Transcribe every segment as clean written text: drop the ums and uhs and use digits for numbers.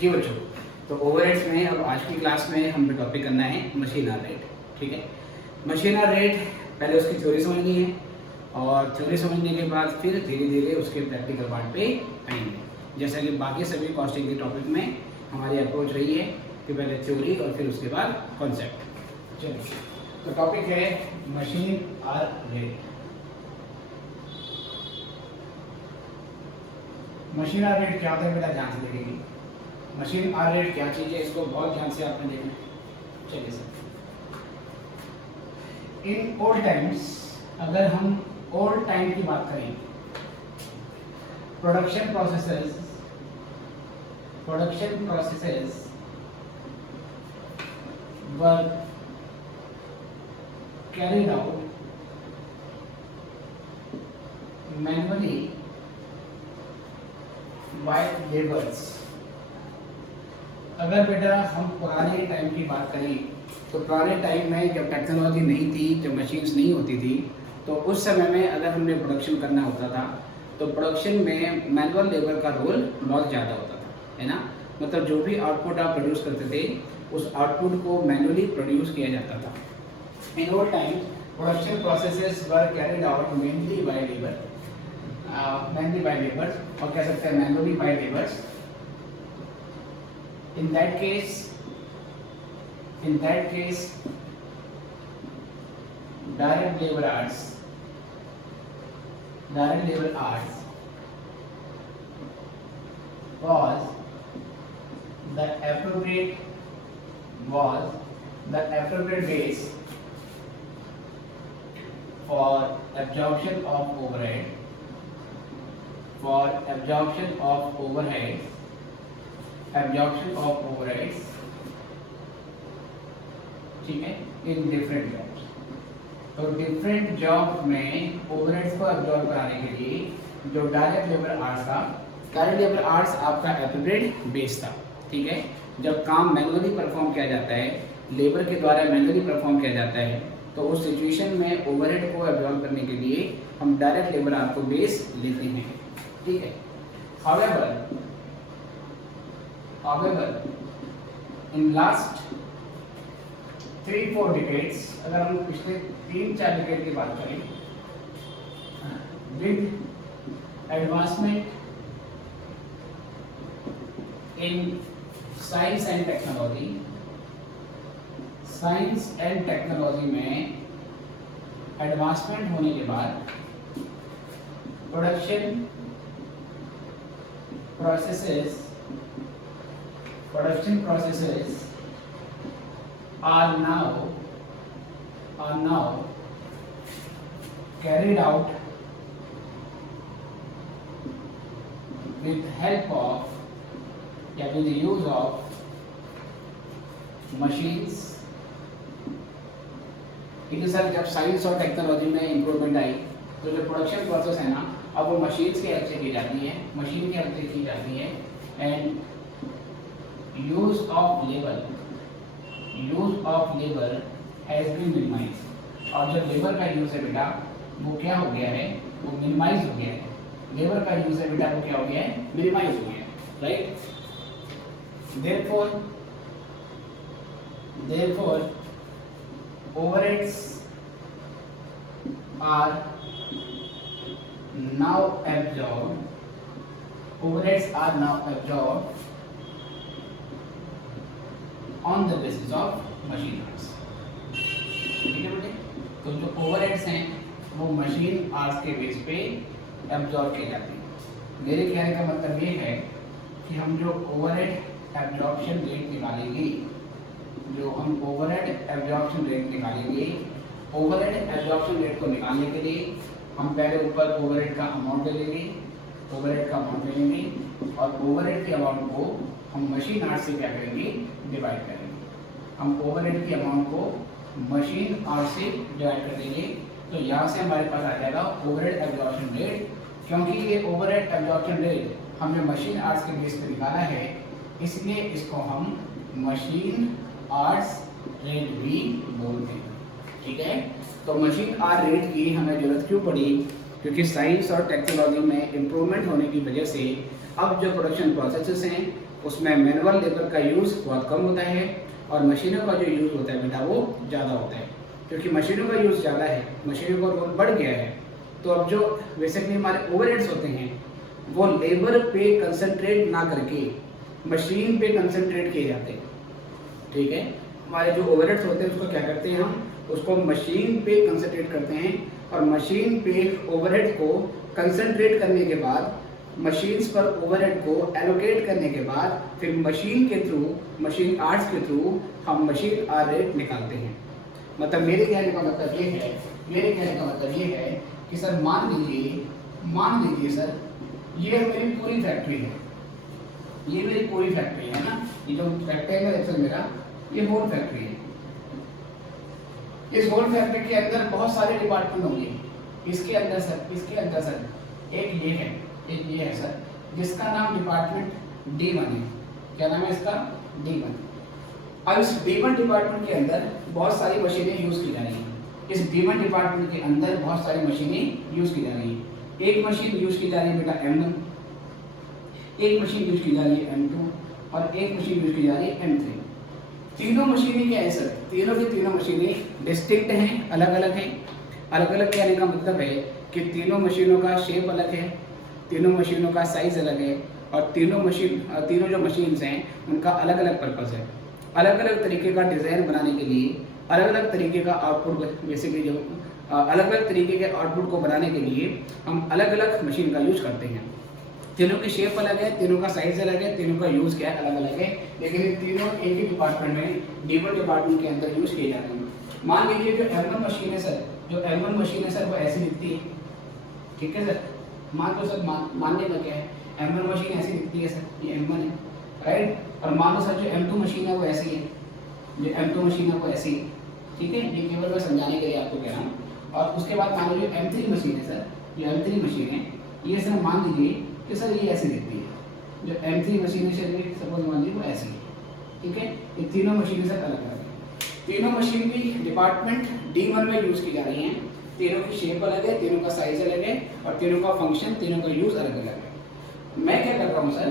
जी बच्चों, तो ओवरहेड्स में अब आज की क्लास में हम टॉपिक करना है मशीन आवर रेट। ठीक है, मशीन आवर रेट पहले उसकी थ्योरी समझनी है और थ्योरी समझने के बाद फिर धीरे धीरे उसके प्रैक्टिकल पार्ट पे आएंगे। जैसा कि बाकी सभी कॉस्टिंग के टॉपिक में हमारी अप्रोच रही है कि पहले थ्योरी और फिर उसके बाद कॉन्सेप्ट। चलिए, तो टॉपिक है machine hour rate. Machine hour rate क्या होता है बेटा, ध्यान से देखेंगे। मशीन आवर रेट क्या चीज़ है, इसको बहुत ध्यान से आपने देखना है। चलिए सर, इन ओल्ड टाइम्स, अगर हम ओल्ड टाइम की बात करें, production processes were carried out manually by labours. अगर बेटा हम पुराने टाइम की बात करें तो पुराने टाइम में जब टेक्नोलॉजी नहीं थी, जब मशीन्स नहीं होती थी, तो उस समय में अगर हमने प्रोडक्शन करना होता था तो प्रोडक्शन में मैनुअल लेबर का रोल बहुत ज़्यादा होता था, है ना। मतलब जो भी आउटपुट आप प्रोड्यूस करते थे उस आउटपुट को मैनुअली प्रोड्यूस किया जाता था। In old time production processes were carried out mainly by labour, और कह सकते हैं manually by labours. In that case, direct labor hours was the appropriate base for absorption of overheads, ठीक है, इन डिफरेंट जॉब्स। तो different job में overheads को absorb कराने के लिए जो डायरेक्ट लेबर आवर्स था, डायरेक्ट लेबर आवर्स आपका एप्रोप्रिएट बेस था। ठीक है, जब काम मैनुअली परफॉर्म किया जाता है, लेबर के द्वारा मैनुअली परफॉर्म किया जाता है, तो उस सिचुएशन में ओवरहेड को अब्जॉर्ब करने के लिए हम डायरेक्ट लेबर आवर्स को बेस लेते हैं। ठीक है, However, in last 3-4 decades, अगर हम पिछले 3-4 डिकेड की बात करें, with advancement in science and technology में एडवांसमेंट होने के बाद production processes are now carried out with the use of machines। ठीक है सर, जब साइंस और टेक्नोलॉजी में इंप्रूवमेंट आई तो जो प्रोडक्शन प्रोसेस है ना, अब वो मशीन्स की हेल्प से की जाती है, and use of labor has been minimized। और जो लेबर का यूज है बेटा वो क्या हो गया है, वो मिनिमाइज हो गया है। लेबर का यूज है बेटा वो क्या हो गया है, मिनिमाइज हो गया है, right. therefore overheads are now absorbed on the basis of machine hours। ठीक है बेटे, तो जो ओवरहेड्स हैं वो मशीन आवर्स के बेस पे एब्जॉर्ब किए जाते हैं। मेरे कहने का मतलब ये है कि हम जो ओवरहेड एब्जॉर्प्शन रेट निकालेंगे, ओवरहेड एब्जॉर्प्शन रेट को निकालने के लिए हम पहले ऊपर ओवरहेड का अमाउंट ले लेंगे, और ओवरहेड के अमाउंट को हम मशीन आवर्स से क्या करेंगे, डिवाइड करेंगे। हम ओवरहेड के अमाउंट को मशीन आवर्स से डिवाइड कर देंगे, तो यहाँ से हमारे पास आ जाएगा ओवरहेड एब्जॉर्प्शन रेट। क्योंकि ये ओवरहेड एब्जॉर्प्शन रेट हमने मशीन आवर्स के बेस पर निकाला है, इसलिए इसको हम मशीन आवर्स रेट भी बोलते हैं। ठीक है, तो मशीन आवर रेट की हमें जरूरत क्यों पड़ी, क्योंकि साइंस और टेक्नोलॉजी में इम्प्रूवमेंट होने की वजह से अब जो प्रोडक्शन प्रोसेसेस हैं उसमें मैनुअल लेबर का यूज़ बहुत कम होता है और मशीनों का जो यूज़ होता है बेटा वो ज़्यादा होता है। क्योंकि मशीनों का यूज़ ज़्यादा है, मशीनों का रोल बढ़ गया है, तो अब जो बेसिकली हमारे ओवरहेड्स होते हैं वो लेबर पे कंसंट्रेट ना करके मशीन पे कंसंट्रेट किए जाते हैं। ठीक है, हमारे जो ओवरहेड्स होते हैं उसको क्या करते हैं, हम उसको मशीन पे कंसंट्रेट करते हैं और मशीन पे ओवरहेड को कंसंट्रेट करने के बाद, मशीन्स पर ओवरहेड को एलोकेट करने के बाद फिर मशीन के थ्रू, मशीन आर्ट्स के थ्रू हम मशीन आर रेट निकालते हैं। मतलब मेरे कहने का मतलब ये है कि सर मान लीजिए सर ये मेरी पूरी फैक्ट्री है, ये मेरी पूरी फैक्ट्री है ना, ये जो फैक्ट्री है एक्चुअली मेरा ये होल फैक्ट्री है। इस होल फैक्ट्री के अंदर बहुत सारे डिपार्टमेंट होंगे। इसके अंदर सर एक ये है सर जिसका नाम डिपार्टमेंट D1 है। क्या नाम है इसका? D1। अब इस D1 डिपार्टमेंट के अंदर बहुत सारी मशीनें यूज की जा रही हैं। इस D1 डिपार्टमेंट के अंदर बहुत सारी मशीनें यूज की जा रही हैं। एक मशीन यूज की जा रही है बेटा M1, एक मशीन यूज की जा रही है M2 और एक मशीन यूज की जा रही है M3। तीनों मशीनें क्या है सर? तीनों की तीनों मशीनें डिस्टिंक्ट हैं, अलग अलग हैं। अलग अलग कहने का मतलब है कि तीनों मशीनों का शेप अलग है, तीनों मशीनों का साइज अलग है और तीनों जो मशीन्स हैं उनका अलग अलग पर्पस है। अलग अलग तरीके का डिज़ाइन बनाने के लिए, अलग अलग तरीके का आउटपुट, बेसिकली जो अलग अलग तरीके के आउटपुट को बनाने के लिए हम अलग अलग मशीन का यूज करते हैं। तीनों की शेप अलग है, तीनों का साइज अलग है, तीनों का यूज़ क्या है अलग अलग है, लेकिन ये तीनों एक ही डिपार्टमेंट में D1 डिपार्टमेंट के अंदर यूज किए जाते हैं। मान लीजिए जो M1 मशीन है सर, वो ऐसी दिखती है। ठीक है सर, मान लो सर, मानने का क्या है, M1 मशीन ऐसी दिखती है सर, ये M1 है, राइट। और मान लो सर जो M2 मशीन है वो ऐसी है, जो M2 मशीन है वो ऐसी है। ठीक है, ये केवल मैं समझाने के लिए आपको कह रहा हूँ। और उसके बाद मान लो जो M3 मशीन है सर, जो M3 मशीन है ये सर मान लीजिए कि सर ये ऐसी दिखती है। जो M3 मशीन है सपोज मान लीजिए वो ऐसी है। ठीक है, ये तीनों मशीनें सर अलग अलग है। तीनों मशीन भी डिपार्टमेंट D1 में यूज की जा रही हैं। तीनों की शेप अलग है, तीनों का साइज अलग है और तीनों का फंक्शन, तीनों का यूज अलग अलग है। मैं क्या कर रहा हूँ सर,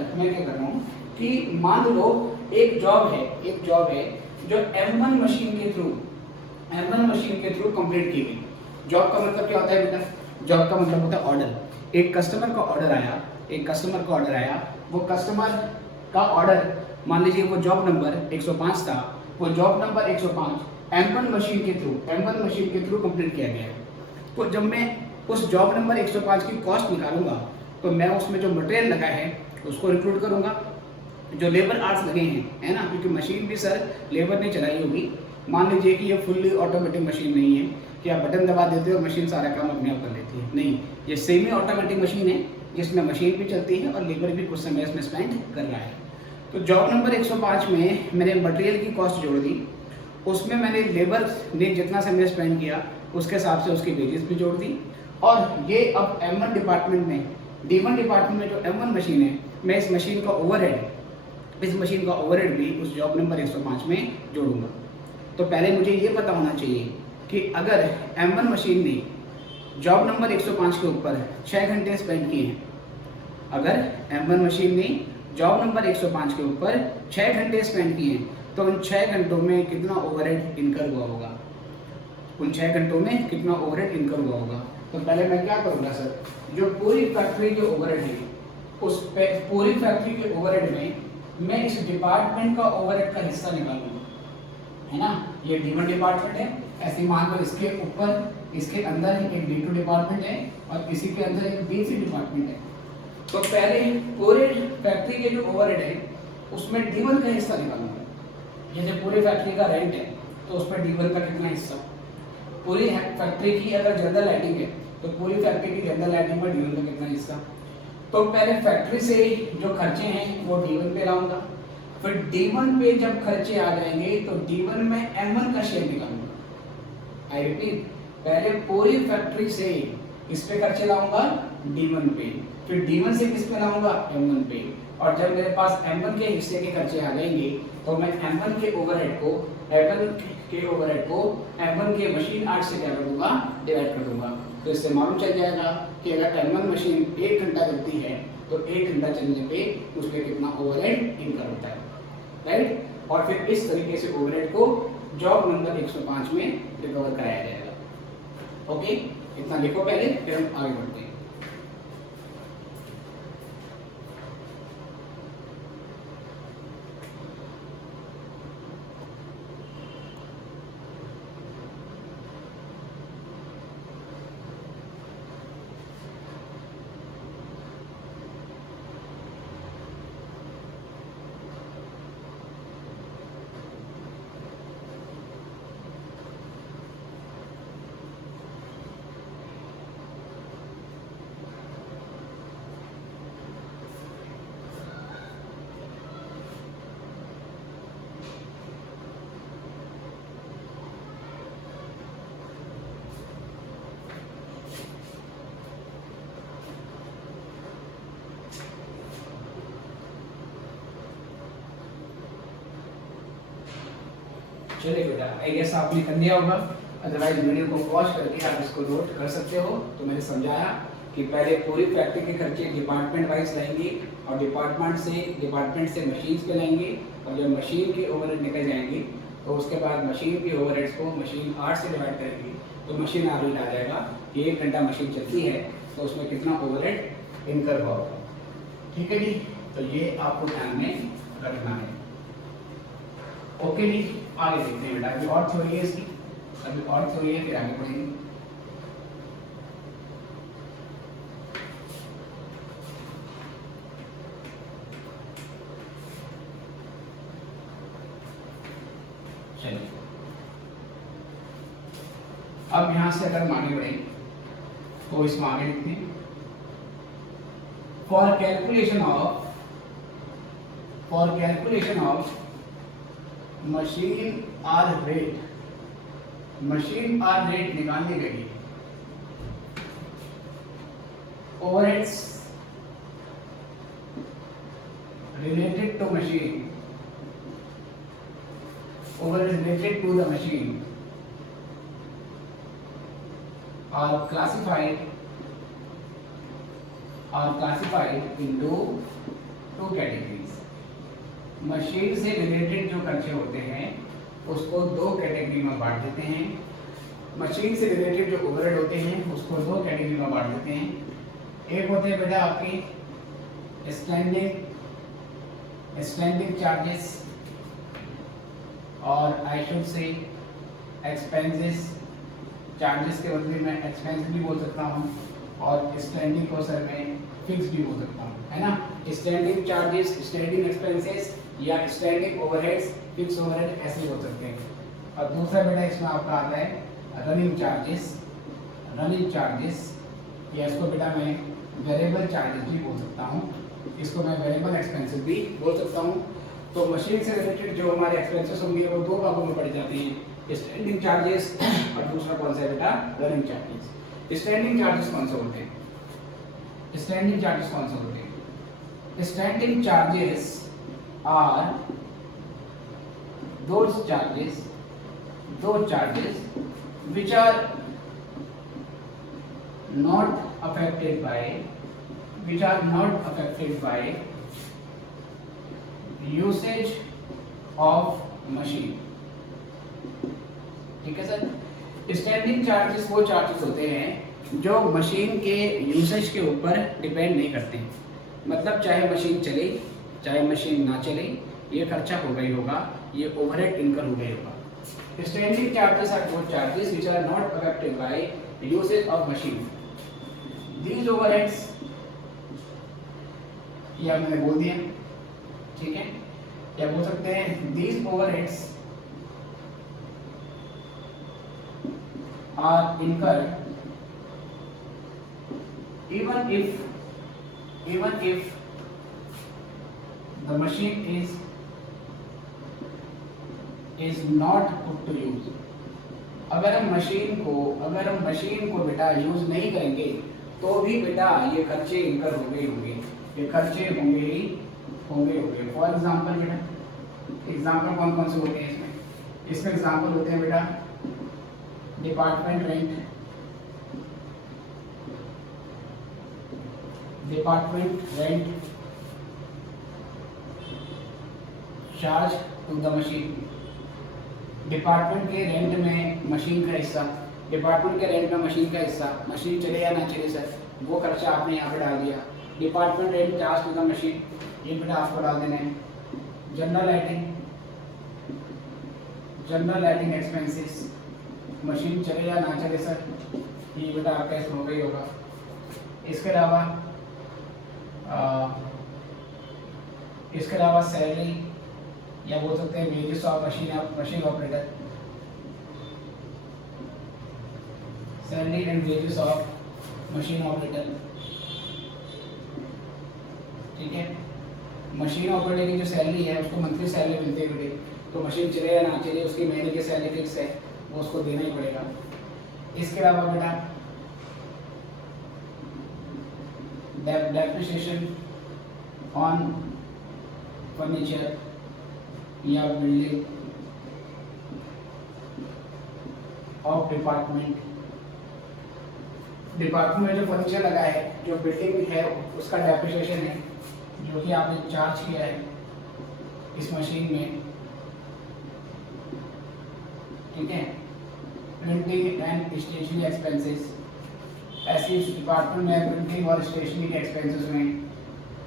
कि मान लो एक जॉब है जो M1 मशीन के थ्रू कंप्लीट की गई। जॉब का मतलब क्या होता है बेटा? जॉब का मतलब होता है ऑर्डर। एक कस्टमर का ऑर्डर आया, वो कस्टमर का ऑर्डर, मान लीजिए वो जॉब नंबर 105 था, वो जॉब नंबर 105 M1 मशीन के थ्रू कंप्लीट किया गया। तो जब मैं उस जॉब नंबर 105 की कॉस्ट निकालूंगा तो मैं उसमें जो मटेरियल लगा है उसको इंक्लूड करूंगा, जो लेबर आवर्स लगे हैं, है ना, क्योंकि मशीन भी सर लेबर ने चलाई होगी। मान लीजिए कि ये फुल्ली ऑटोमेटिक मशीन नहीं है कि आप बटन दबा देते हो मशीन सारा काम अपने आप कर लेती है, नहीं, ये सेमी ऑटोमेटिक मशीन है जिसमें मशीन भी चलती है और लेबर भी कुछ समय इसमें स्पेंड कर रहा है। तो जॉब नंबर 105 में मैंने मटेरियल की कॉस्ट जोड़ दी, उसमें मैंने लेबर ने जितना समय स्पेंड किया उसके हिसाब से उसकी वेजेस भी जोड़ दी। और ये अब M1 डिपार्टमेंट में, D1 डिपार्टमेंट में जो M1 मशीन है, मैं इस मशीन का ओवरहेड भी उस जॉब नंबर 105 में जोड़ूंगा। तो पहले मुझे ये पता होना चाहिए कि अगर M1 मशीन ने जॉब नंबर 105 के ऊपर 6 घंटे स्पेंड किए हैं, अगर M1 मशीन ने जॉब नंबर 105 के ऊपर 6 घंटे स्पेंड किए हैं, तो उन 6 घंटों में कितना ओवरहेड इनकर हुआ होगा? तो पहले मैं क्या करूँगा सर, जो पूरी फैक्ट्री के ओवरहेड है, उस पूरी फैक्ट्री के ओवरहेड में मैं इस डिपार्टमेंट का ओवरहेड का हिस्सा निकालूंगा, है ना। ये D1 डिपार्टमेंट है, ऐसे मान लो इसके ऊपर, इसके अंदर एक D2 डिपार्टमेंट है और इसी के अंदर एक D3 डिपार्टमेंट है। तो पहले पूरे फैक्ट्री के जो ओवरहेड है उसमें D1 का हिस्सा निकालूंगा। जैसे पूरी फैक्ट्री का रेंट है तो उसमें D1 का कितना हिस्सा, पूरी फैक्ट्री की अगर जनरल लाइटिंग है तो पूरी फैक्ट्री की जनरल लाइटिंग पर D1 का कितना हिस्सा। तो पहले फैक्ट्री से जो खर्चे हैं वो D1 पे लाऊंगा, फिर D1 पे जब खर्चे आ जाएंगे तो D1 में M1 का शेयर निकालूंगा। आई रिपीट, पहले पूरी फैक्ट्री से किस पे खर्चे लाऊंगा? D1 पे, फिर D1 से किस पे लाऊंगा? M1 पे। और जब मेरे पास M1 के हिस्से के खर्चे आ जाएंगे तो मैं M1 के ओवरहेड को M1 के मशीन आर्ट से क्या कर दूंगा? डिवाइड कर दूंगा। तो इससे मालूम चल जाएगा कि अगर M1 मशीन 1 घंटा चलती है तो 1 घंटा चलने पे उसमें कितना ओवरहेड इनकर होता है, राइट। और फिर इस तरीके से ओवरहेड को जॉब नंबर 105 में रिकवर कराया जाएगा। ओके, इतना लिखो पहले, फिर हम आगे बढ़ते हैं। चलिए बेटा, आई गेस आपने कर दिया होगा, अदरवाइज वीडियो को पॉज करके आप इसको नोट कर सकते हो। तो मैंने समझाया कि पहले पूरी फैक्ट्री के खर्चे डिपार्टमेंट वाइज लाएंगे और डिपार्टमेंट से मशीन्स पे लाएंगे, और जब मशीन की ओवरहेड निकल जाएंगी तो उसके बाद मशीन की ओवरहेड्स को मशीन आवर से डिवाइड करेंगे, तो मशीन आवर आ जाएगा कि 1 घंटा मशीन चलती है तो उसमें कितना ओवरहेड इनकर हुआ होगा। ठीक है जी, तो ये आपको ध्यान में रखना है। ओके जी, आगे देखते हैं बेटा, अभी और थ्योरी है इसकी, अभी और थ्योरी है, फिर आगे बढ़ेंगे। चलिए, अब यहां से अगर हम आगे बढ़े तो इसमें आगे लिखते हैं, for calculation of machine hour rate निकालने के लिए overheads related to the machine are classified into 2 categories। Machine से रिलेटेड जो खर्चे होते हैं उसको 2 कैटेगरी में बांट देते हैं। मशीन से रिलेटेड जो ओवरहेड होते हैं उसको 2 कैटेगरी में बांट देते हैं। एक होते हैं बेटा आपकी स्टैंडिंग चार्जेस, और I should say expenses. Charges के बदले में एक्सपेंस भी बोल सकता हूँ, और स्टैंडिंग को सर में फिक्स भी बोल सकता हूँ, है ना। स्टैंडिंग चार्जेस, स्टैंडिंग एक्सपेंसेस या स्टैंडिंग ओवरहेड्स, फिक्स ओवरहेड ऐसे बोल सकते हैं। और दूसरा बेटा इसमें आपका आता है रनिंग चार्जेस, या इसको बेटा मैं वेरिएबल चार्जेस भी बोल सकता हूँ, इसको मैं वेरिएबल एक्सपेंसेस भी बोल सकता हूँ। तो मशीन से रिलेटेड जो हमारे एक्सपेंसेस होंगे वो 2 भागों में पड़ जाते हैं, स्टैंडिंग चार्जेस और दूसरा कौन सा है बेटा, रनिंग चार्जेस। स्टैंडिंग चार्जेस कौन से होते हैं? Standing charges are those charges which are not affected by usage of machine। ठीक है सर। स्टैंडिंग चार्जेस वो चार्जेस होते हैं जो मशीन के यूसेज के ऊपर डिपेंड नहीं करते हैं, मतलब चाहे मशीन चले चाहे मशीन ना चले ये खर्चा होगा ही होगा, ये ओवरहेड इनकम हो गया होगा। Standing charges are those charges which are not affected by usage of machine. These overheads, ये आपने बोल दिया, ठीक है। क्या बोल सकते हैं? These overheads are incurred even if the machine is not put to use। अगर हम मशीन को बेटा यूज नहीं करेंगे तो भी बेटा ये खर्चे इनकर होंगे, ये खर्चे होंगे। फॉर एग्जाम्पल बेटा, एग्जाम्पल कौन कौन से होते हैं इसमें एग्जाम्पल होते हैं बेटा department department rent charge to the machine. Department के रेंट में मशीन का हिस्सा, डिपार्टमेंट के रेंट में मशीन का हिस्सा, मशीन चले या ना चले सर, वो खर्चा आपने यहाँ पे डाल दिया। Department rent charge to the machine, ये बेटा आपको डाल देना है। जनरल लाइटिंग एक्सपेंसेस, मशीन चले या ना चले सर, ये बेटा आपका इसमें होगा ही होगा। इसके अलावा सैलरी या बोल सकते हैं wages of machine operator, salary and wages of machine operator, ठीक है। मशीन ऑपरेटर की जो सैलरी है उसको मंथली सैलरी मिलती है बेटे, तो मशीन चले या ना चले उसकी महीने की सैलरी फिक्स है, वो उसको देना ही पड़ेगा। इसके अलावा बेटा डेप्रिसिएशन ऑन फर्नीचर या बिल्डिंग ऑफ डिपार्टमेंट, डिपार्टमेंट में जो फर्नीचर लगा है, जो बिल्डिंग है उसका डेप्रिसिएशन है जो कि आपने चार्ज किया है इस मशीन में, ठीक है। प्रिंटिंग एंड स्टेशनरी एक्सपेंसेस, ऐसे इस डिपार्टमेंट में प्रिंटिंग और स्टेशनरी के एक्सपेंसेस में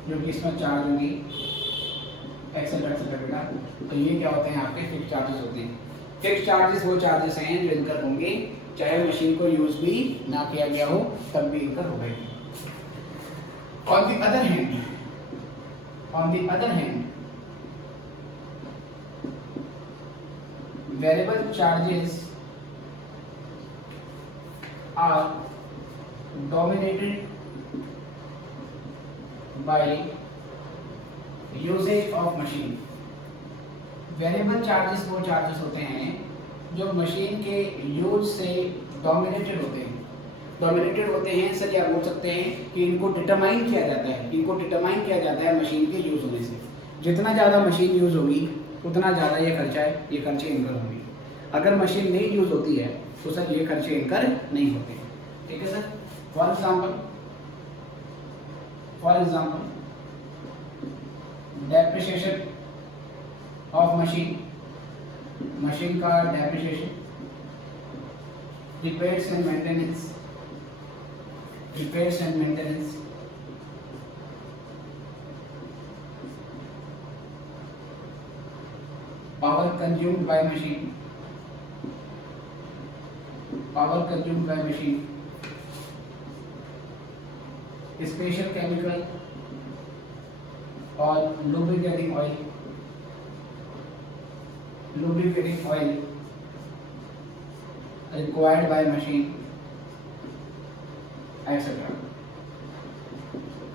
जो कि इसमें चार्ज होंगी एक्सेट्रा बेटा। तो ये क्या होते हैं आपके फिक्स चार्जेस होते हैं। फिक्स चार्जेस वो चार्जेस हैं जो इनकर होंगे चाहे मशीन को यूज भी ना किया गया हो तब भी इनकर होंगे। On the other hand variable charges are dominated by usage of machine। Variable charges वो चार्जेस होते हैं जो मशीन के यूज से डोमिनेटेड होते हैं। डोमिनेटेड होते हैं सर, या बोल सकते हैं कि इनको डिटरमाइन किया जाता है, इनको डिटरमाइन किया जाता है मशीन के यूज होने से। जितना ज़्यादा मशीन यूज होगी उतना ज़्यादा ये खर्चा है, ये खर्चे इनकर होंगे। अगर मशीन नहीं यूज होती है तो सर ये खर्चे इनकर नहीं होते, ठीक है sir. For example depreciation of machine का depreciation, repairs and maintenance, power consumed by machine, special chemical और lubricating oil required by machine etcetera.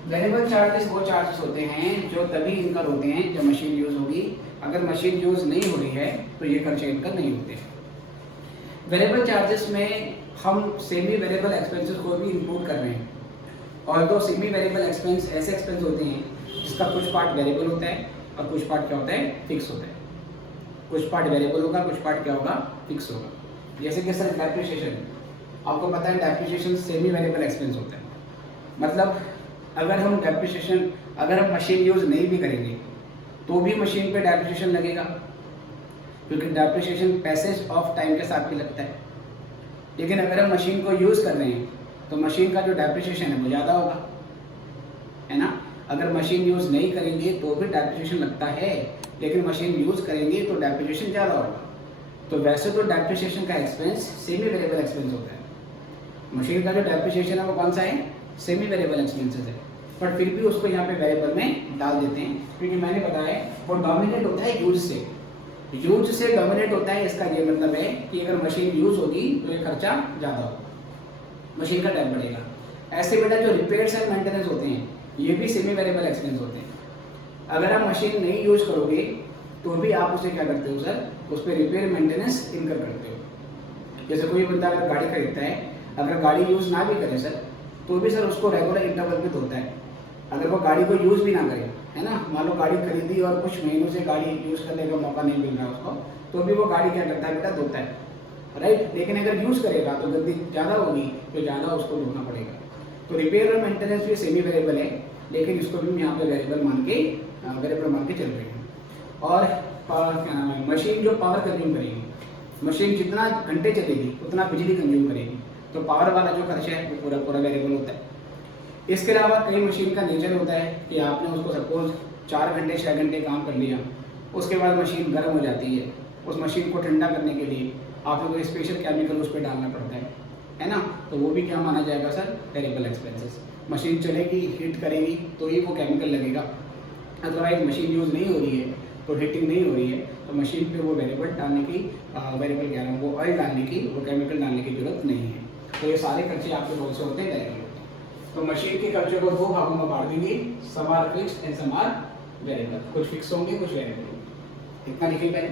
Variable charges वो चार्जेस होते हैं जो तभी इनकर होते हैं जब मशीन यूज होगी। अगर मशीन यूज नहीं हो रही है तो ये खर्चे इनकर नहीं होते। वेरिएबल चार्जेस में हम सेमी वेरिएबल एक्सपेंसेस को भी इंक्लूड कर रहे हैं। और तो सेमी वेरिएबल एक्सपेंस ऐसे एक्सपेंस होते हैं जिसका कुछ पार्ट वेरिएबल होता है और कुछ पार्ट क्या होता है, फिक्स होता है। कुछ पार्ट वेरिएबल होगा, कुछ पार्ट क्या होगा, फिक्स होगा। जैसे कि सर डेप्रिसिएशन, आपको पता है डेप्रिसिएशन सेमी वेरिएबल एक्सपेंस होता है। मतलब अगर हम मशीन यूज नहीं भी करेंगे तो भी मशीन पे डेप्रिसिएशन लगेगा, क्योंकि डेप्रिसिएशन पैसेज ऑफ टाइम के साथ भी लगता है। लेकिन अगर हम मशीन को यूज़ कर रहे हैं तो मशीन का जो डेप्रिसिएशन है वो ज़्यादा होगा, है ना। अगर मशीन यूज़ नहीं करेंगे तो भी डेप्रिसिएशन लगता है, लेकिन मशीन यूज़ करेंगे तो डेप्रिसिएशन ज़्यादा होगा। तो वैसे तो डेप्रिसिएशन का एक्सपेंस सेमी वेरिएबल एक्सपेंस होता है। मशीन का जो डेप्रिसिएशन है वो कौन सा है, सेमी वेरिएबल एक्सपेंसेस है, बट फिर भी उसको यहाँ पे वेरिएबल में डाल देते हैं, क्योंकि मैंने बताया वो डोमिनेट होता है यूज से डोमिनेट होता है। इसका ये मतलब है कि अगर मशीन यूज होगी तो ये खर्चा ज़्यादा होगा, मशीन का टाइम बढ़ेगा। ऐसे बेटा जो रिपेयर्स एंड मेंटेनेंस होते हैं ये भी सेमी वेरिएबल एक्सपेंस होते हैं। अगर आप मशीन नहीं यूज करोगे तो भी आप उसे क्या करते हो सर, उस पर रिपेयर मेंटेनेंस इनकर करते हो। जैसे कोई बंदा अगर गाड़ी खरीदता है, अगर गाड़ी यूज़ ना भी करे सर तो भी सर उसको रेगुलर इंटरवल पे धोता है। अगर वो गाड़ी को यूज़ भी ना करे, है ना, मान लो गाड़ी खरीदी और कुछ महीनों से गाड़ी यूज़ करने का मौका नहीं मिल रहा उसको, तो भी वो गाड़ी क्या करता है बेटा, धोता है, राइट। लेकिन अगर यूज़ करेगा तो गंदी ज़्यादा होगी तो ज़्यादा उसको धोना पड़ेगा। तो रिपेयर और मेंटेनेंस भी सेमी वेरिएबल है, लेकिन इसको भी यहाँ पे वेरिएबल मान के चल रहे हैं। और क्या नाम है, मशीन जो पावर कंज्यूम करेगी, मशीन जितना घंटे चलेगी उतना बिजली कंज्यूम करेगी, तो पावर वाला जो खर्चा है वो पूरा पूरा वेरिएबल होता है। इसके अलावा कई मशीन का नेचर होता है कि आपने उसको सपोज 4 घंटे 6 घंटे काम कर लिया, उसके बाद मशीन गर्म हो जाती है, उस मशीन को ठंडा करने के लिए आपको कोई स्पेशल केमिकल उस पर डालना पड़ता है ना, तो वो भी क्या माना जाएगा सर, वेरिएबल एक्सपेंसेस। मशीन चलेगी, हीट करेगी तो ही वो केमिकल लगेगा, अदरवाइज मशीन यूज़ नहीं हो रही है तो हीटिंग नहीं हो रही है, तो मशीन पे वो वेरिएबल डालने की वेरिएबल कह रहा हूँ, वो ऑयल डालने की, वो केमिकल डालने की जरूरत नहीं है। तो ये सारे खर्चे आपके कौन से होते हैं, वेरिएबल। तो मशीन के खर्चे को 2 भागों में बांट देंगे, some are fixed and some are variable. कुछ फिक्स होंगे, कुछ वेरिएबल होंगे। इतना लिखिए पहले।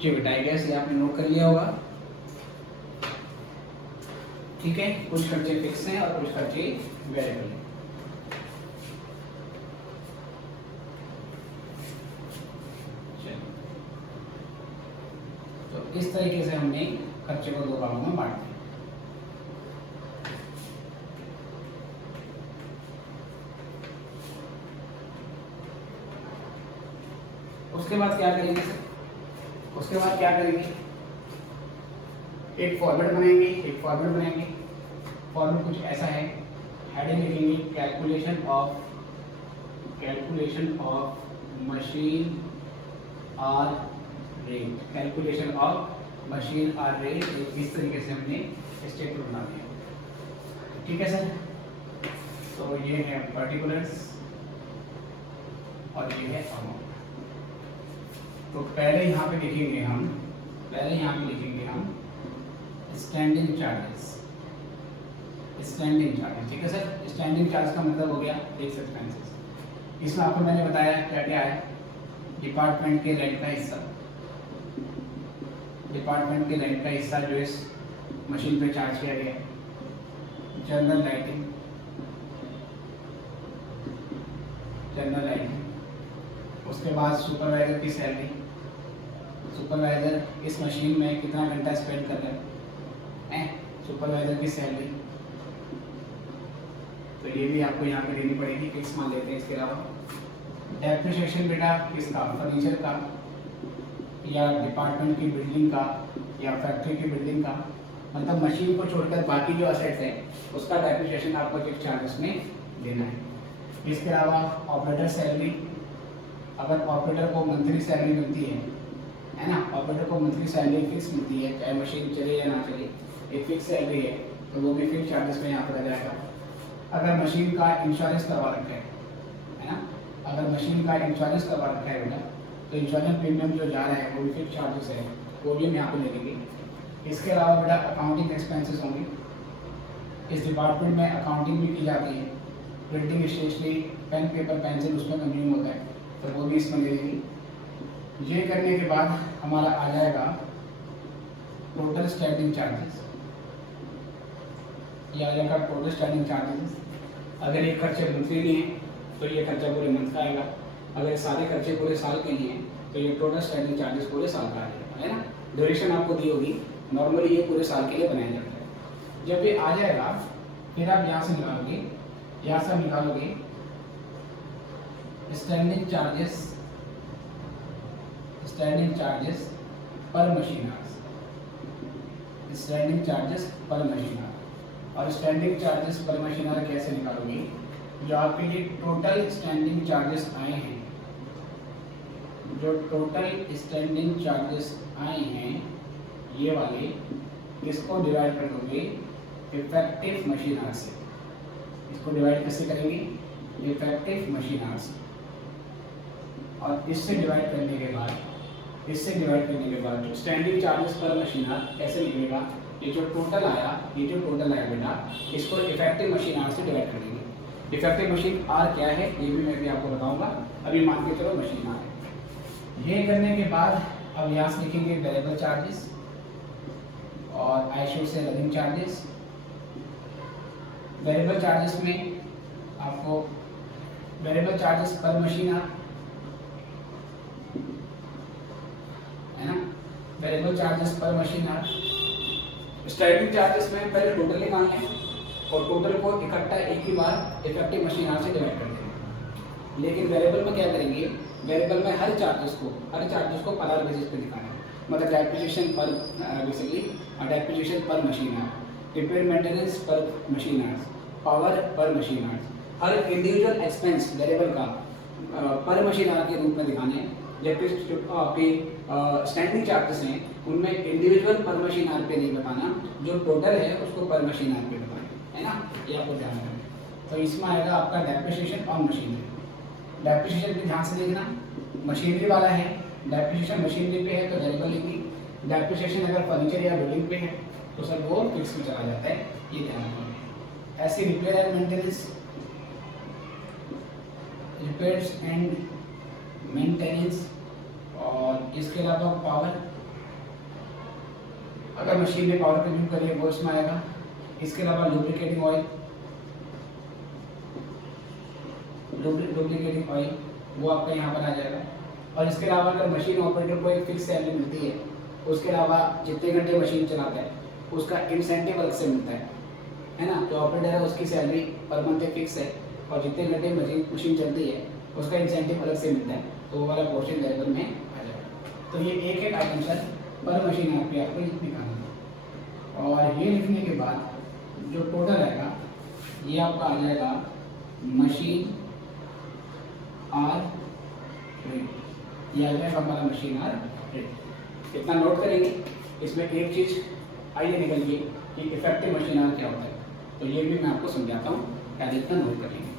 जी बेटा, आई गेस ये आपने नोट कर लिया होगा। ठीक है, कुछ खर्चे फिक्स हैं और कुछ खर्चे वेरिएबल हैं। तो इस तरीके से हमने खर्चे को 2 भागों में बांट दिया। उसके बाद क्या करेंगे सर? उसके बाद क्या करेंगे, एक फॉर्मेट बनाएंगे। फॉर्मेट कुछ ऐसा है, हेडिंग लिखेंगे calculation of machine hour rate. इस तरीके से हमने स्टेटमेंट बना दिया। ठीक है सर, तो ये है पर्टिकुलर्स और ये है अमाउंट। तो पहले यहाँ पे लिखेंगे हम स्टैंडिंग चार्जेस। ठीक है सर, स्टैंडिंग चार्ज का मतलब हो गया फिक्स एक्सपेंसेस। इसमें आपको मैंने बताया क्या क्या है, डिपार्टमेंट के रेंट का हिस्सा जो इस मशीन पे चार्ज किया गया, जनरल लाइटिंग, उसके बाद सुपरवाइजर की सैलरी, सुपरवाइजर इस मशीन में कितना घंटा स्पेंड कर रहे हैं, सुपरवाइजर की सैलरी, तो ये भी आपको यहाँ पे देनी पड़ेगी, फिक्स मान लेते हैं। इसके अलावा डेप्रिसिएशन बेटा किसका, फर्नीचर का या डिपार्टमेंट की बिल्डिंग का या फैक्ट्री की बिल्डिंग का, मतलब मशीन को छोड़कर बाकी जो असेट्स हैं उसका डेप्रिसिएशन आपको फिक्स चार्जेस में देना है। इसके अलावा ऑपरेटर सैलरी, अगर ऑपरेटर को मंथली सैलरी मिलती है ना, ऑपरेटर को मंथली सैलरी फिक्स मिलती है, चाहे मशीन चले या ना चले, एक फिक्स सैलरी है, तो वो भी फिक्स चार्जेस में यहाँ पर आ जाएगा। अगर मशीन का इंश्योरेंस करवा रखा है ना, अगर मशीन का इंश्योरेंस करवा रखा है बेटा, तो इंश्योरेंस प्रीमियम जो जा रहा है वो भी फिक्स चार्जेस है, वो भी हम यहाँ पे ले लेंगे। इसके अलावा बेटा अकाउंटिंग एक्सपेंसेस होंगे, इस डिपार्टमेंट में अकाउंटिंग भी की जाती है, printing stationery pen paper pencil उसमें कंज्यूम होता है, तो वो भी इसमें ले लेंगे। ये करने के बाद हमारा आ जाएगा टोटल स्टैंडिंग चार्जेस, ये आ जाएगा टोटल स्टैंडिंग चार्जेस। अगर ये खर्चे मंथली नहीं है तो ये खर्चा पूरे मंथ का आएगा, अगर सारे खर्चे पूरे साल के लिए हैं तो ये टोटल स्टैंडिंग चार्जेस पूरे साल का आएगा, है ना। ड्यूरेशन आपको दी होगी। नॉर्मली ये पूरे साल के लिए बनाया जाता है। जब ये आ जाएगा फिर आप यहाँ से निकालोगे, यहाँ से निकालोगे स्टैंडिंग चार्जेस पर मशीन आवर्स, स्टैंडिंग चार्जेस पर मशीन आवर। और स्टैंडिंग चार्जेस पर मशीन आवर कैसे निकालोगे? जो आपके लिए टोटल स्टैंडिंग चार्जेस आए हैं, जो टोटल स्टैंडिंग चार्जेस आए हैं ये वाले, इसको डिवाइड कर दोगे इफेक्टिव मशीन आवर से। इसको डिवाइड कैसे करेंगे? इफेक्टिव मशीन आवर से। और इससे डिवाइड करने के बाद जो स्टैंडिंग चार्जेस पर मशीन आवर कैसे निकलेगा? ये जो टोटल आया बेटा, इसको इफेक्टिव मशीन आवर से डिवाइड कर देंगे। इफेक्टिव मशीन आवर क्या है ये भी मैं आपको बताऊंगा। अभी मान के चलो मशीन आवर है। ये करने के बाद अब यहाँ से लिखेंगे वेरिएबल चार्जेस और आईशो से रनिंग चार्जेस। वेरिएबल चार्जेस में आपको वेरिएबल चार्जेस पर मशीन आवर है ना, वेरिएबल चार्जेस पर मशीन आवर। स्टैंडिंग चार्जेस में पहले टोटल निकालना है और टोटल को इकट्ठा एक ही बार इफेक्टिव मशीन आवर से डिवाइड कर देंगे। लेकिन वेरिएबल में क्या करेंगे? वेरिएबल में हर चार्जेस को पर आवर बेसिस पे दिखाना है। मतलब डेप्रिसिएशन पर बेसिकली डेप्रिसिएशन पर मशीन आवर, रिपेयर मेंटेनेंस पर मशीन आवर्स, पावर पर मशीन आवर्स। हर इंडिविजुअल एक्सपेंस वेरिएबल का पर मशीन आवर के रूप में दिखाने हैं। जबकि आपके स्टैंडिंग चार्जेस हैं उनमें इंडिविजुअल पर मशीन आवर पे नहीं बताना, जो टोटल है उसको पर मशीन आवर पे बताना है ना, ये आपको ध्यान रखना है। तो इसमें आएगा आपका डेप्रिसिएशन और मशीनरी। डेप्रिसिएशन भी ध्यान से देखना, मशीनरी वाला है, डेप्रिसिएशन मशीनरी पे है तो वेरिएबल लिखी। डेप्रिसिएशन अगर फर्नीचर या बिल्डिंग पे है तो सर वो फिक्स में चला जाता है, ये ध्यान रखना। ऐसे repair and maintenance, repairs and maintenance, और इसके अलावा पावर, अगर मशीन में पावर कंज्यूम करिए वो इसमें आएगा। इसके अलावा लुब्रिकेटिंग ऑयल वो आपका यहाँ पर आ जाएगा। और इसके अलावा अगर मशीन ऑपरेटर को एक फिक्स सैलरी मिलती है, उसके अलावा जितने घंटे मशीन चलाता है उसका इंसेंटिव अलग से मिलता है ना। जो ऑपरेटर है उसकी सैलरी पर मंथ फिक्स है और जितने घंटे मशीन चलती है उसका इंसेंटिव अलग से मिलता है, तो वो वाला पोर्शन वेरिएबल में आ जाएगा। तो ये एक आइटम सर पर मशीन आवर पे आपको निकालना है। और ये लिखने के बाद जो टोटल आएगा ये आपका आ जाएगा मशीन आवर रेट, ये आ जाएगा हमारा मशीन आवर रेट। इतना नोट करेंगे। इसमें एक चीज़ आइए निकलिए कि इफेक्टिव मशीन आवर क्या होता है, तो ये भी मैं आपको समझाता हूँ, पहले इतना नोट करेंगे।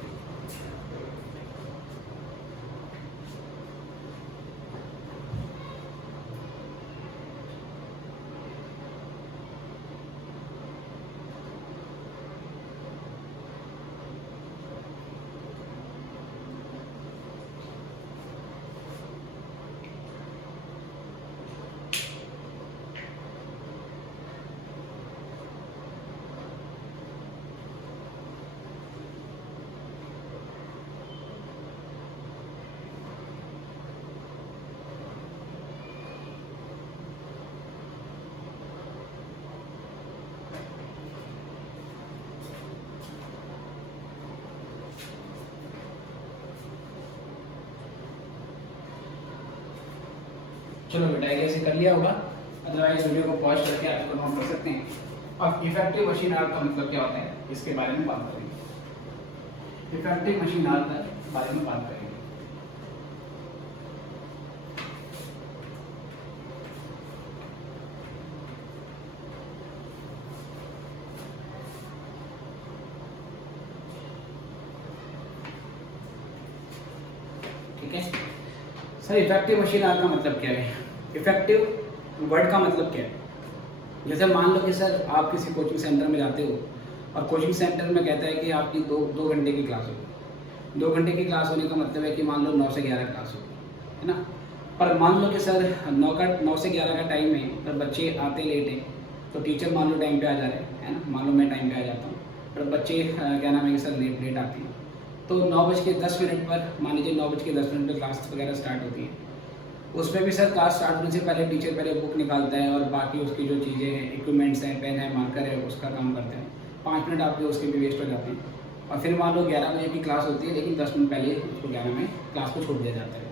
चलो बेटा ये ऐसे कर लिया होगा, अदरवाइज वीडियो को पॉज करके आप इसको नोट कर सकते हैं। अब इफेक्टिव मशीन आवर का मतलब क्या होता है इसके बारे में बात करेंगे। इफेक्टिव मशीन आवर के बारे में बात करेंगे। ठीक है सर, इफेक्टिव मशीन आवर का मतलब क्या है? इफेक्टिव वर्ड का मतलब क्या है? जैसे मान लो कि सर आप किसी कोचिंग सेंटर में जाते हो और कोचिंग सेंटर में कहता है कि आपकी दो घंटे की क्लास होगी। 2 घंटे की क्लास होने का मतलब है कि मान लो 9 से 11 क्लास होगी, है ना। पर मान लो कि सर 9 से 11 का टाइम है पर बच्चे आते लेट हैं, तो टीचर मान लो टाइम पे आ जा रहे हैं, है ना। मान लो मैं टाइम पे आ जाता हूँ पर बच्चे क्या नाम है कि सर लेट आते हैं। तो 9:10 पर मान लीजिए 9:10 पर क्लास वगैरह स्टार्ट होती है। उसमें भी सर क्लास स्टार्ट होने से पहले टीचर पहले बुक निकालता है और बाकी उसकी जो चीज़ें हैं, इक्विपमेंट्स हैं, पेन है, मार्कर है, उसका काम करते हैं। 5 मिनट आपके उसके भी वेस्ट हो जाते हैं। और फिर मान लो 11 बजे की क्लास होती है, लेकिन 10 मिनट पहले उसको 11 में क्लास को छोड़ दिया जाता है।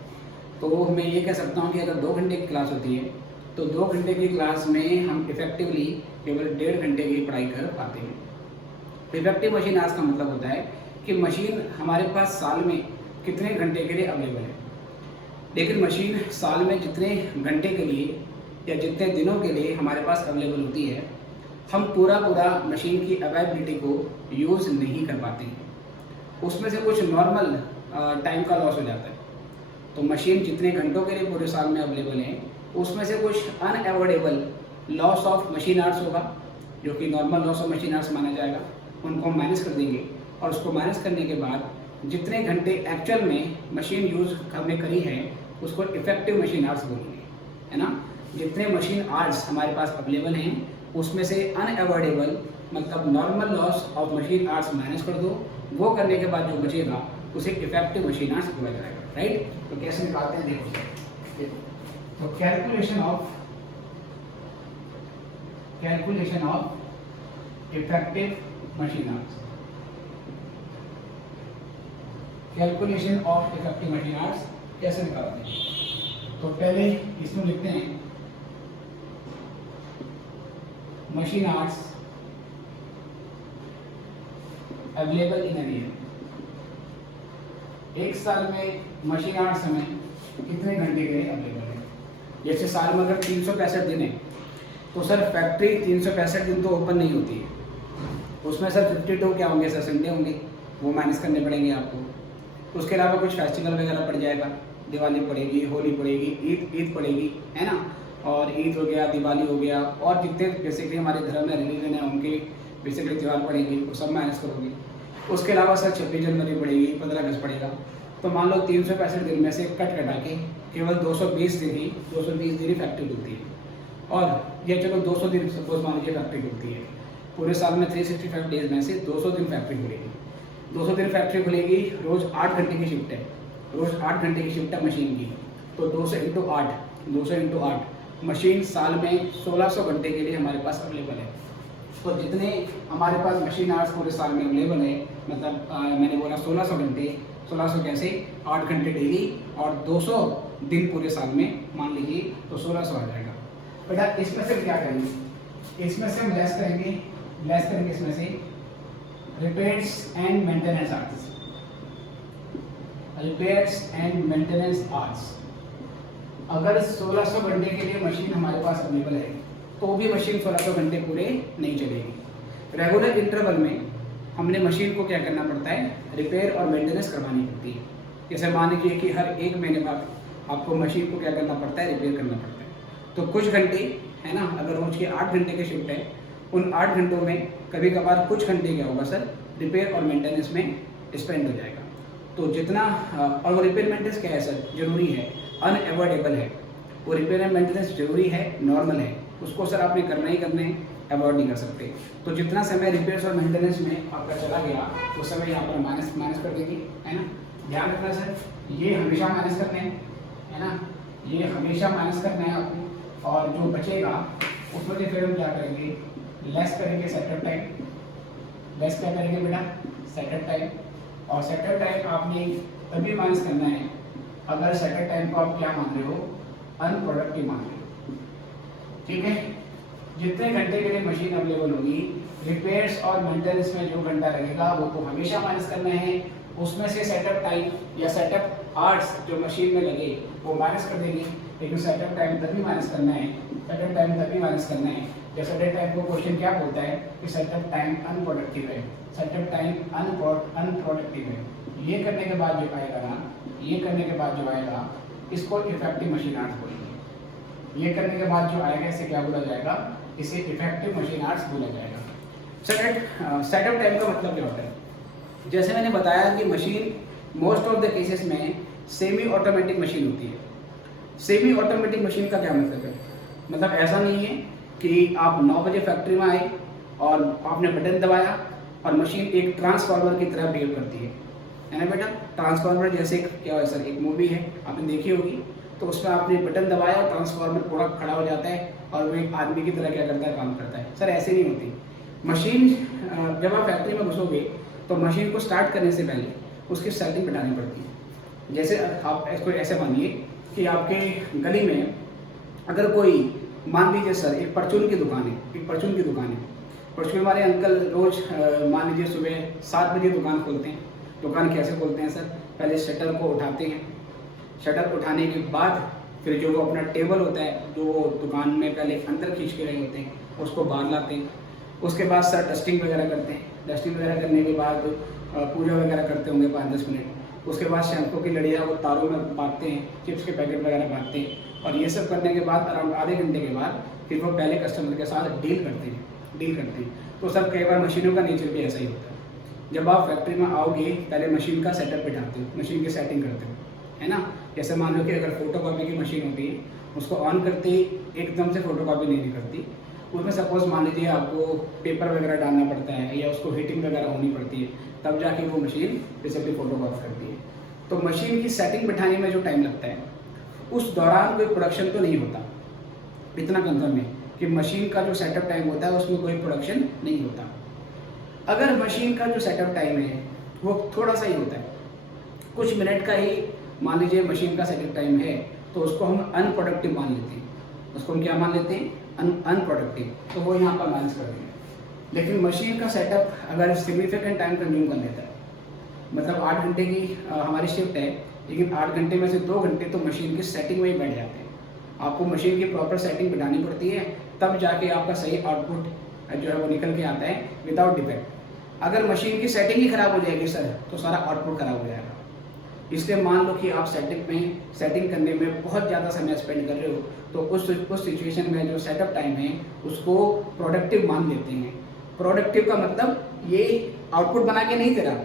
तो मैं ये कह सकता हूँ कि अगर 2 घंटे की क्लास होती है तो 2 घंटे की क्लास में हम इफेक्टिवली केवल 1.5 घंटे की पढ़ाई कर पाते हैं। इफेक्टिव मशीन आवर्स का मतलब होता है कि मशीन हमारे पास साल में कितने घंटे के लिए अवेलेबल है, लेकिन मशीन साल में जितने घंटे के लिए या जितने दिनों के लिए हमारे पास अवेलेबल होती है, हम पूरा मशीन की अवेलेबिलिटी को यूज़ नहीं कर पाते हैं। उसमें से कुछ नॉर्मल टाइम का लॉस हो जाता है। तो मशीन जितने घंटों के लिए पूरे साल में अवेलेबल है, उसमें से कुछ unavoidable loss of machine hours होगा, जो कि normal loss of machine hours माना जाएगा। उनको हम माइनस कर देंगे और उसको माइनस करने के बाद जितने घंटे एक्चुअल में मशीन यूज़ हमने करी है उसको इफेक्टिव मशीन आवर्स बोलेंगे, है ना। जितने मशीन आवर्स हमारे पास अवेलेबल हैं उसमें से अनएवॉइडेबल मतलब normal loss of machine hours minus कर दो, वो करने के बाद जो बचेगा उसे इफेक्टिव मशीन आवर्स बोला जाएगा, राइट। तो कैसे निकालते हैं देखो। तो calculation of effective machine hours, calculation of effective machine hours कैसे निकालते हैं। तो पहले इसमें लिखते हैं machine hours available in an year. एक साल में मशीन आवर्स हमें कितने घंटे के लिए अवेलेबल है। जैसे साल में अगर 365 दिन है तो सर फैक्ट्री 365 दिन तो ओपन नहीं होती है, उसमें सर 52 क्या होंगे सर, संडे होंगे, वो माइनस करने पड़ेंगे आपको। उसके अलावा कुछ फेस्टिवल वगैरह पड़ जाएगा, दिवाली पड़ेगी, होली पड़ेगी, ईद पड़ेगी, है ना। और ईद हो गया, दिवाली हो गया, और जितने बेसिकली हमारे धर्म में रिलीजन है उनके बेसिकली त्यौहार पड़ेंगे, वो सब माइनस करोगे। उसके अलावा सर 26 जनवरी पड़ेगी, 15 अगस्त पड़ेगा। तो मान लो 365 दिन में से कट कटा के केवल 220 दिन ही फैक्ट्री खुलती है। और ये चलो 200 दिन सपोज मान लीजिए फैक्ट्री खुलती है, पूरे साल में 365 डेज में से 200 दिन फैक्ट्री खुलेगी। 200 दिन फैक्ट्री खुलेगी, रोज़ 8 घंटे की शिफ्ट है, रोज़ 8 घंटे की शिफ्ट है मशीन की। तो 200 इंटू 8 मशीन साल में 1600 घंटे के लिए हमारे पास अवेलेबल है। तो जितने हमारे पास मशीन आवर्स पूरे साल में अवेलेबल है, मतलब मैंने बोला 1600 घंटे, 1600 कैसे 8 घंटे डेली और 200 दिन पूरे साल में मान लीजिए, तो 1600 आ जाएगा। बेटा इसमें से क्या करेंगे, इसमें से हम लेस करेंगे इसमें से रिपेयर्स एंड मेंटेनेंस आवर्स, अगर 1600 घंटे के लिए मशीन हमारे पास अवेलेबल है तो भी मशीन 1600 घंटे पूरे नहीं चलेगी। रेगुलर इंटरवल में हमने मशीन को क्या करना पड़ता है, रिपेयर और मेंटेनेंस करवानी पड़ती है। जैसे मान लीजिए कि हर 1 महीने बाद आपको मशीन को क्या करना पड़ता है, रिपेयर करना पड़ता है। तो कुछ घंटे है ना, अगर रोज के 8 घंटे की शिफ्ट है, उन 8 घंटों में कभी कभार कुछ घंटे क्या होगा सर, रिपेयर और मेंटेनेंस में स्पेंड हो जाएगा। तो जितना और वो रिपेयर मेंटेनेंस क्या है सर, जरूरी है, अनएवॉइडेबल है। वो रिपेयर एंड मेंटेनेंस जरूरी है, नॉर्मल है, उसको सर आपने करना ही करना है, अवॉइड नहीं कर सकते। तो जितना समय रिपेयर्स और मेंटेनेंस में आपका चला गया वो समय यहाँ पर माइनस कर देंगे, है ना। ध्यान रखना सर, ये हमेशा माइनस करने हैं, है ना, ये हमेशा माइनस करना है आपको। और जो बचेगा उसमें से फिर हम क्या करेंगे, लेस करेंगे सेटअप टाइम। लेस क्या करेंगे बेटा, सेटअप टाइम। और सेटअप टाइम आपने तभी माइनस करना है अगर सेटअप टाइम को आप क्या मान रहे हो, अनप्रोडक्टिव मान रहे हो, ठीक है। जितने घंटे के लिए मशीन अवेलेबल होगी, रिपेयर्स और मेंटेनेंस में जो घंटा लगेगा वो तो हमेशा माइनस करना है। उसमें से सेटअप टाइम या सेटअप आवर्स जो मशीन में लगे वो माइनस कर देंगे, लेकिन सेटअप टाइम तभी माइनस करना है, सेटअप टाइम तभी माइनस करना है जब सेटअप टाइम को क्वेश्चन क्या बोलता है कि सेटअप टाइम अनप्रोडक्टिव है, सेटअप टाइम अनप्रोडक्टिव है। ये करने के बाद जो आएगा ना, ये करने के बाद जो आएगा इसको इफेक्टिव मशीन आवर्स बोलेंगे। ये करने के बाद जो आएगा इसे क्या बोला जाएगा, इसे इफेक्टिव मशीन आवर्स बोला जाएगा। सेटअप टाइम का मतलब क्या होता है, जैसे मैंने बताया कि machine most of the cases में सेमी ऑटोमेटिक मशीन होती है। सेमी ऑटोमेटिक मशीन का क्या मतलब है, मतलब ऐसा नहीं है कि आप 9 बजे फैक्ट्री में आए और आपने बटन दबाया और मशीन एक ट्रांसफार्मर की तरह बिहेव करती है ना बेटा। ट्रांसफार्मर जैसे क्या है सर, एक मूवी है आपने देखी होगी, तो तो उसमें आपने बटन दबाया, ट्रांसफार्मर पूरा खड़ा हो जाता है और वो एक आदमी की तरह क्या करता है, काम करता है। सर ऐसे नहीं होती मशीन। जब आप फैक्ट्री में घुसोगे तो मशीन को स्टार्ट करने से पहले उसकी सेटिंग बनानी पड़ती है। जैसे आप इसको ऐसे मानिए कि आपके गली में अगर कोई, मान लीजिए सर एक परचून की दुकान है, परचून वाले अंकल रोज़ मान लीजिए सुबह 7 बजे दुकान खोलते हैं। दुकान कैसे खोलते हैं सर? पहले शटर को उठाते हैं, शटर उठाने के बाद फिर जो वो अपना टेबल होता है जो वो दुकान में पहले अंदर खींच के रहे होते हैं उसको बाहर लाते हैं। उसके बाद सर डस्टिंग वगैरह करते हैं। डस्टिंग वगैरह करने के बाद पूजा वगैरह करते होंगे 5-10 मिनट। उसके बाद शैम्पू की लड़ियाँ वो तारों में बांटते हैं, चिप्स के पैकेट वगैरह बांटते हैं। और ये सब करने के बाद अराउंड आधे घंटे के बाद फिर वो पहले कस्टमर के साथ डील करते हैं। तो सर कई बार मशीनों का नेचर भी ऐसा ही होता है। जब आप फैक्ट्री में आओगे पहले मशीन का सेटअप बिठाते हो, मशीन की सेटिंग करते हो, है ना। जैसे मान लो कि अगर फोटोकॉपी की मशीन होती है, उसको ऑन करते ही एकदम से फोटोकॉपी नहीं निकलती। उसमें सपोज मान लीजिए आपको पेपर वगैरह डालना पड़ता है या उसको हीटिंग वगैरह होनी पड़ती है, तब जाके वो मशीन बेसिकली फोटोकॉपी करती है। तो मशीन की सेटिंग बिठाने में जो टाइम लगता है उस दौरान कोई प्रोडक्शन तो नहीं होता। इतना कंफर्म है कि मशीन का जो सेटअप टाइम होता है उसमें कोई प्रोडक्शन नहीं होता। अगर मशीन का जो सेटअप टाइम है वो थोड़ा सा ही होता है, कुछ मिनट का ही मान लीजिए मशीन का सेटअप टाइम है, तो उसको हम अनप्रोडक्टिव मान लेते हैं। उसको हम क्या मान लेते हैं? अनप्रोडक्टिव। तो वो यहाँ पर माइनस कर देंगे। लेकिन मशीन का सेटअप अगर सिग्निफिकेंट टाइम कंज्यूम कर लेता है, मतलब 8 घंटे की हमारी शिफ्ट है, लेकिन 8 घंटे में से 2 घंटे तो मशीन की सेटिंग में ही बैठ जाते हैं। आपको मशीन की प्रॉपर सेटिंग बिठानी पड़ती है, तब जाके आपका सही आउटपुट जो है वो निकल के आता है विदाउट डिफेक्ट। अगर मशीन की सेटिंग ही खराब हो जाएगी सर तो सारा आउटपुट खराब हो जाएगा। इसलिए मान लो कि आप सेटिंग करने में बहुत ज़्यादा समय स्पेंड कर रहे हो, तो उस सिचुएशन में जो सेटअप टाइम है उसको प्रोडक्टिव मान लेते हैं। प्रोडक्टिव का मतलब ये आउटपुट बना के नहीं दे रहा,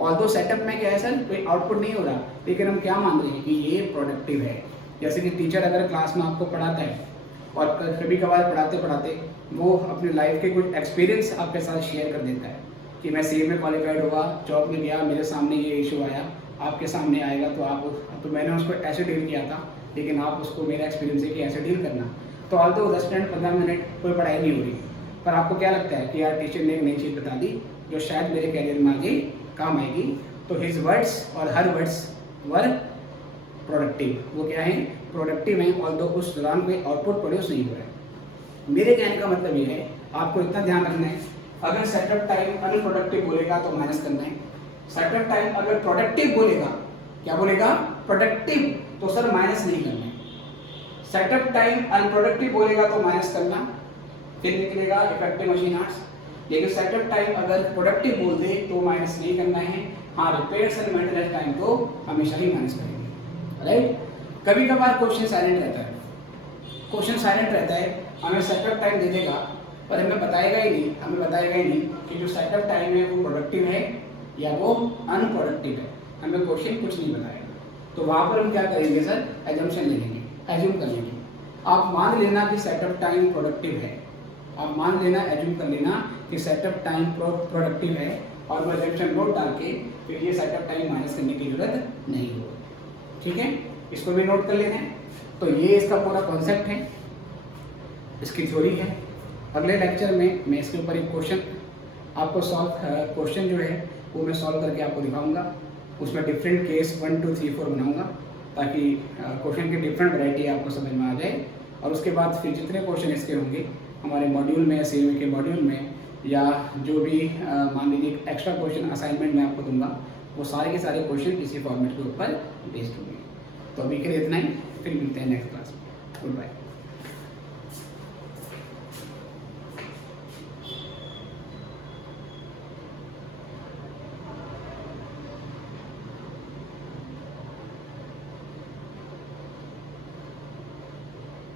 ऑल्दो सेटअप में क्या है सर, कोई आउटपुट नहीं हो रहा, लेकिन हम क्या मान रहे हैं कि ये प्रोडक्टिव है। जैसे कि टीचर अगर क्लास में आपको पढ़ाता है और कभी कभार पढ़ाते पढ़ाते वो अपने लाइफ के कुछ एक्सपीरियंस आपके साथ शेयर कर देता है कि मैं सीए में क्वालिफाइड हुआ, जॉब में गया, मेरे सामने ये इशू आया, आपके सामने आएगा तो मैंने उसको ऐसे डील किया था, लेकिन आप उसको मेरा एक्सपीरियंस है कि ऐसे डील करना। तो ऑल्दो 10 मिनट 15 मिनट कोई पढ़ाई नहीं हो रही, पर आपको क्या लगता है कि यार टीचर ने एक नई चीज़ बता दी जो शायद मेरे कैरियर में आगे काम आएगी। तो हिज वर्ड्स और हर वर्ड्स वर प्रोडक्टिव। वो क्या है? प्रोडक्टिव है, ऑल्दो उस दौरान कोई आउटपुट प्रोड्यूस नहीं हो रहा है। मेरे कहने का मतलब ये है, आपको इतना ध्यान रखना है, अगर सेटअप टाइम अनप्रोडक्टिव बोलेगा तो माइनस करना है। सेटअप टाइम अगर प्रोडक्टिव बोलेगा, क्या बोलेगा? प्रोडक्टिव, तो सर माइनस नहीं करना है। सेटअप टाइम अनप्रोडक्टिव बोलेगा तो माइनस करना, फिर निकलेगा इफेक्टिव मशीन आवर्स। लेकिन सेटअप टाइम अगर प्रोडक्टिव बोल दे तो माइनस नहीं करना है। हाँ, रिपेयर्स एंड मेंटेनेंस टाइम को हमेशा ही माइनस करेंगे, राइट। कभी कभार क्वेश्चन साइलेंट रहता है, हमें सेटअप टाइम दे देगा पर हमें बताएगा ही नहीं कि जो सेटअप टाइम है वो प्रोडक्टिव है या वो अनप्रोडक्टिव है। हमें क्वेश्चन कुछ नहीं बताएगा, तो वहाँ पर हम क्या करेंगे सर? एजम्पशन ले लेंगे, एज्यूम कर लेंगे। आप मान लेना कि सेटअप टाइम प्रोडक्टिव है, आप मान लेना, एज्यूम कर लेना कि सेटअप टाइम प्रोडक्टिव है, और वो एजम्पशन नोट डाल के फिर ये सेटअप टाइम माइनस करने की जरूरत नहीं होगी। ठीक है, इसको भी नोट कर लेना है। तो ये इसका पूरा कॉन्सेप्ट है, इसकी थ्योरी है। अगले लेक्चर में मैं इसके ऊपर एक क्वेश्चन आपको क्वेश्चन जो है वो मैं सॉल्व करके आपको दिखाऊंगा। उसमें डिफरेंट केस 1 2 3 4 बनाऊंगा, ताकि क्वेश्चन की डिफरेंट वैरायटी आपको समझ में आ जाए। और उसके बाद फिर जितने क्वेश्चन इसके होंगे हमारे मॉड्यूल में, सीएमए के मॉड्यूल में, या जो भी मान लीजिए एक्स्ट्रा क्वेश्चन असाइनमेंट में आपको दूंगा, वो सारे के सारे क्वेश्चन इसी फॉर्मेट के ऊपर बेस्ड होंगे। तो अभी के लिए इतना ही, फिर मिलते हैं नेक्स्ट क्लास में। Good bye.